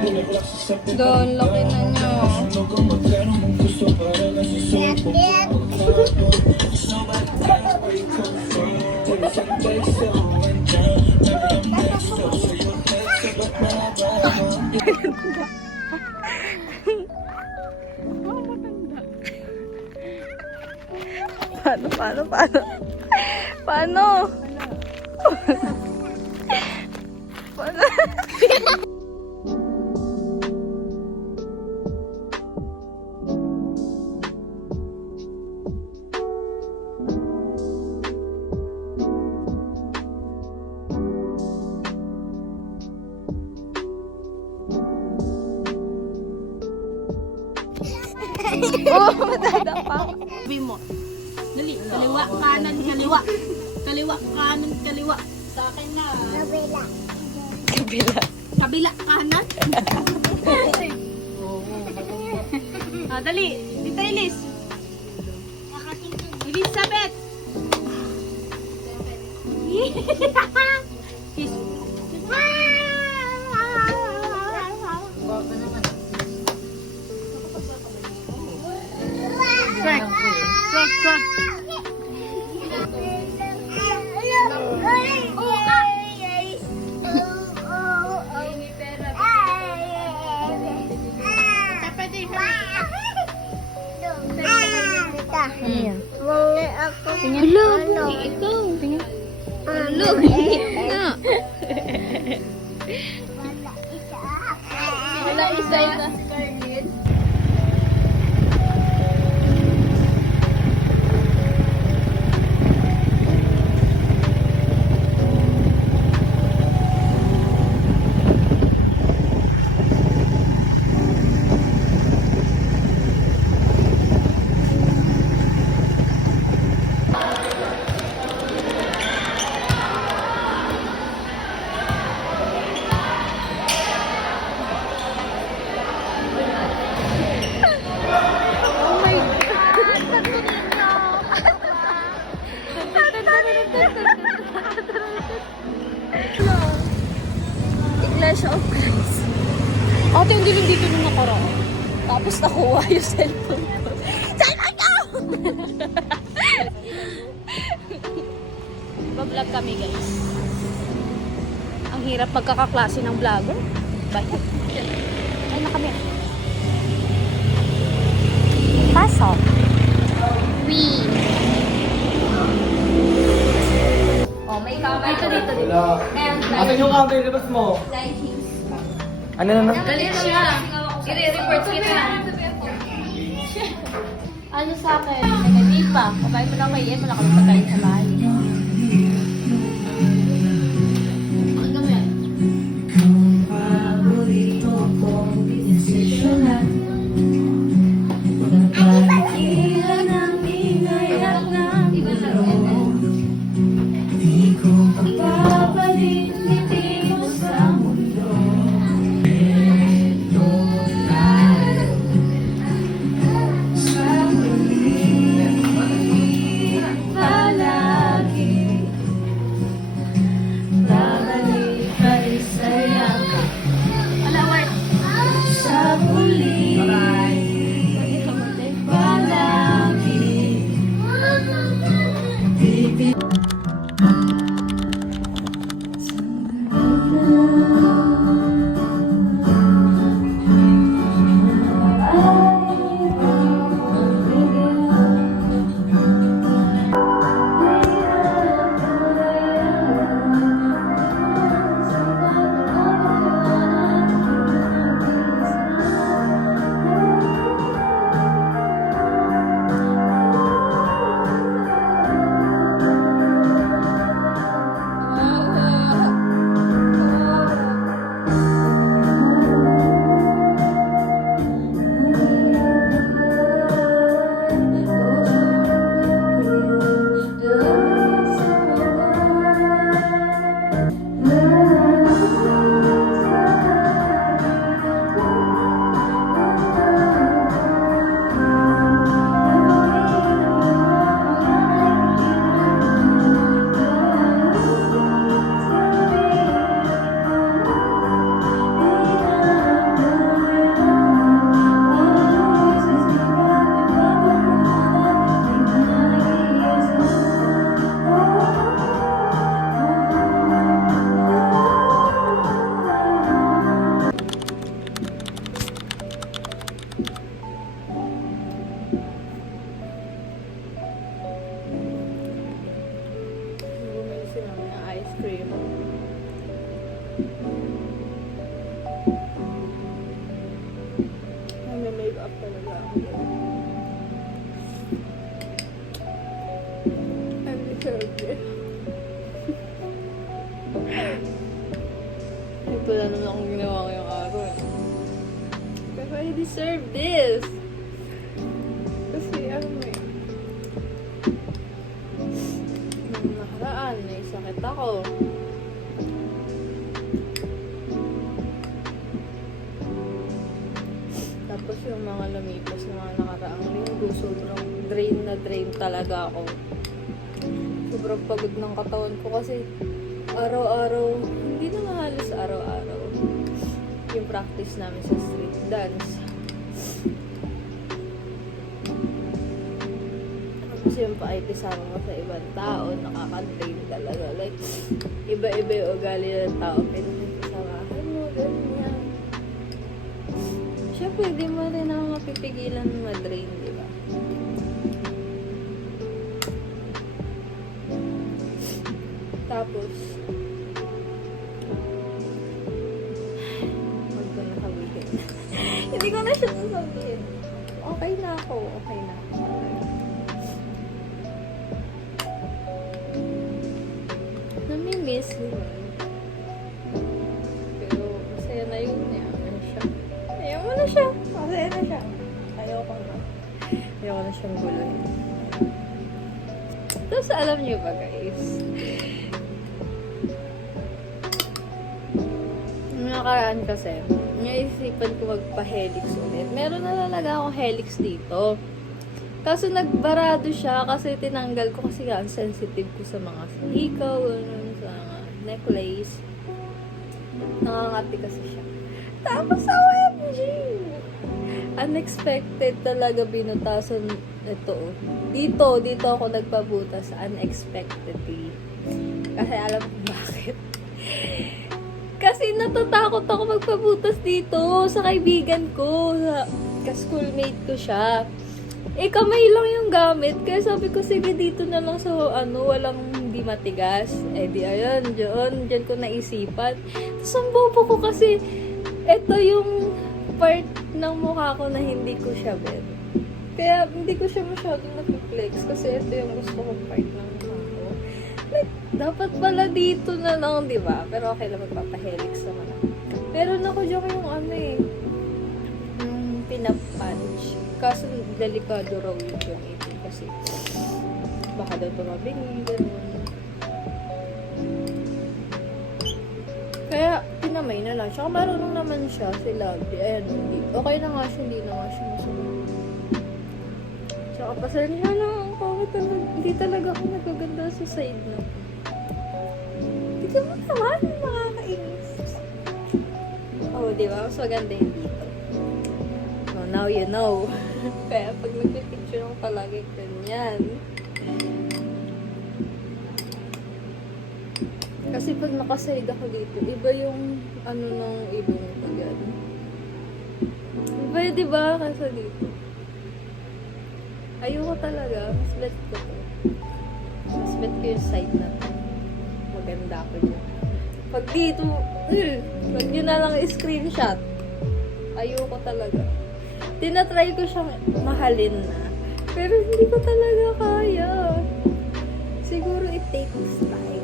Doon, laki na nyo. Paano? Paano? Oh, madadapa. Sabi mo. Dali, kaliwa, kanan, kaliwa. Kaliwa, kanan, kaliwa. Sa akin na. Kabila. Kabila, kanan. Dali, dito Elis. Elizabeth. Kiss. Crack. Wala isa ito. Iglesia of Christ. Ate, hindi lang dito nung nakaraan. Tapos nakuha yung cellphone ko. Cellphone ko! Bablog kami, guys. Ang hirap magkakaklase ng vlogger. Bayad. Ay, na kami. Pasok. Wee. Oh, may camera. Dito. And Asan yung counter, labas mo? Ano na? galit siya. I-report kita. Ano sa akin? Hindi pa. Kabahin mo lang kay Ian. Wala kami pagkain sa bahay. Ano mo yan? cream. Ay, may makeup talaga ako. I deserve it. Ito na naman akong ginawa ngayong araw. Pero I deserve this. Kasi ano eh. Nung nakaraan, may sakit ako. Tapos yung mga lumipas na mga nakaraang linggo, sobrang drain na drain talaga ako. Sobrang pagod ng katawan ko kasi araw-araw, hindi naman halos araw-araw, yung practice namin sa street dance. Tapos yung pakipisama mo sa ibang tao, nakaka-drain talaga. Like, iba-iba yung ugali ng tao, pinakisamahan mo, ganyan. Siyempre, di mo rin ako mapipigilan ma-drain, di ba? Tapos, huwag ko na sabihin. Hindi ko na siya nasabihin. Okay na ako. Okay na ako. Nami-miss naman. Pero, masaya na yun. Ayaw mo na siya. Masaya na siya. Ayaw ko na. Ayaw ko na siyang guluhin. Tapos, alam niyo ba guys? Nakaraan kasi, naisipan ko magpa-helix ulit. Meron na talaga akong helix dito. Kaso nagbarado siya kasi tinanggal ko kasi nga sensitive ko sa mga hikaw, sa mga necklace. Nakangati kasi siya. Tapos OMG! Unexpected talaga binutasan ito. Dito ako nagpabutas unexpectedly. Kasi alam mo bakit? Kasi natatakot ako magpabutas dito sa kaibigan ko. Sa schoolmate ko siya. Kamay lang yung gamit. Kaya sabi ko, sige dito na lang sa walang hindi matigas. Di ayun, dyan ko naisipan. Tapos ang bobo ko kasi, ito yung part ng mukha ko na hindi ko siya bet. Kaya hindi ko siya masyadong napiplex. Kasi ito yung gusto kong part ng mukha ko. Like, dapat pala dito na lang, di ba? Pero okay lang, magpapahelix naman ako. Pero ako dyan yung yung pinapunch. Kaso delikado raw yung gamitin kasi baka daw tumabingi, gano'n. Kaya pinamay na lang. Tsaka marunong naman siya, si Lovely. Ayan, okay na nga siya, hindi na nga siya masunod. Tsaka pasensya lang ako. Hindi talaga ako nagaganda sa side na. Dito mo naman, makakainis. Oh, di ba? Mas maganda yung dito. Oh, now you know. Kaya pag nagpipicture ako palagi ganyan. Kasi pag nakaside ako dito, iba yung ng ibong ko yan. Iba yun, di ba? Kasi dito. Ayoko talaga. Mas bet ko to. Mas bet ko yung side na to. Maganda ako dyan. Pag dito, wag nyo na lang i-screenshot. Ayoko talaga. Tinatry ko siyang mahalin na. Pero hindi ko talaga kaya. Siguro it takes time.